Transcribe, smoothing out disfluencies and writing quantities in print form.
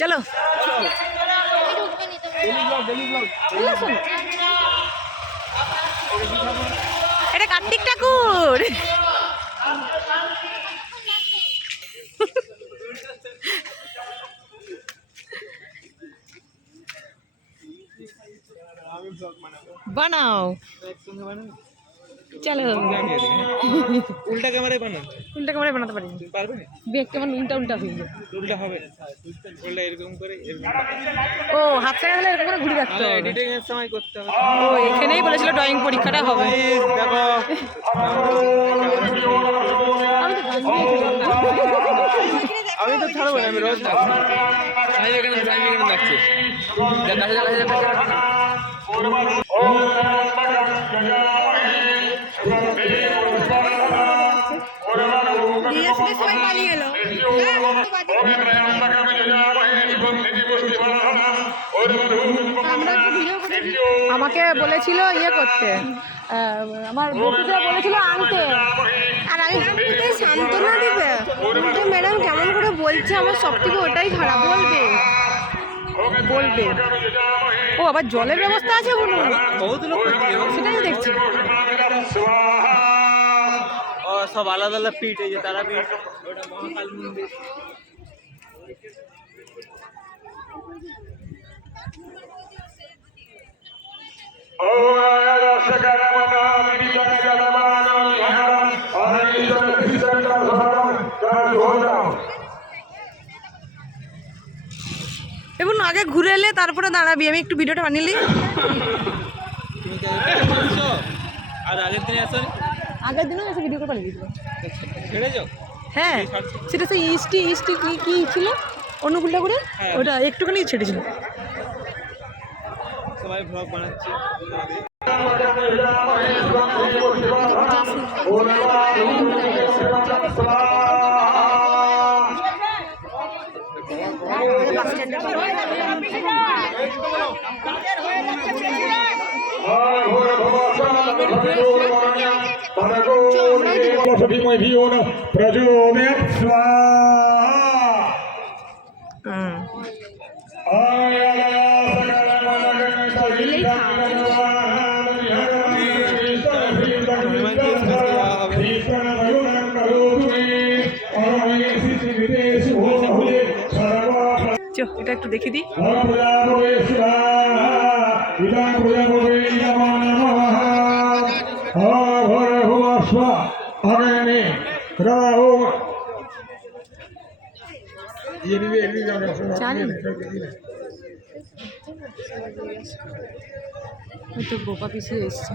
চলো এটা কার্তিক ঠাকুর। বানাও চলো উল্টা ক্যামেরায় বানান। উল্টা ক্যামেরায় বানাতে পারি পারবে না? বেগ কেমন উল্টা উল্টা হয়ে যায়। উল্টা হবে উল্টা এরকম করে ও হাত ছাড়া হলে এরকম করে ঘুরে রাখতে হবে। এডিটিং এর সময় করতে হবে। ও এখানেই বলেছিল ড্রয়িং পরীক্ষাটা হবে। দেখো আমি তো ছাড়বো না, আমি রোজ নাচছি। আমি এখানে নাচছি। আমাকে বলেছিল ইয়ে করতে, আমার বন্ধুরা বলেছিল আনতে, আর আমি সান্ত্বনা দিবে ম্যাডাম কেমন করে বলছে, আমার সব থেকে ওটাই খারাপ। বলবে বলবে ও আবার জলের ব্যবস্থা আছে বলুন, সেটাই দেখছি। ও সব আলাদা আলাদা পিঠ, এই যে তারা পিঠ, ওটা মহাকাল মন্দির। এবং আগে ঘুরে এলে তারপরে দাঁড়াবি, আমি একটু ভিডিওটা বানিয়ে নিই। আর আগের দিনে আসো, আগের দিনও এসে ভিডিও করে বানিয়ে দিয়েছিল। ছেড়ে যাও। হ্যাঁ সেটা তো ইস্টি কি ছিল অনুকূলটা করে, ওটা একটুখানি ছেড়েছিল। সবাই ব্লগ বানাচ্ছে। এটা একটু দেখে দিই। গোপা পিছিয়ে এসছে।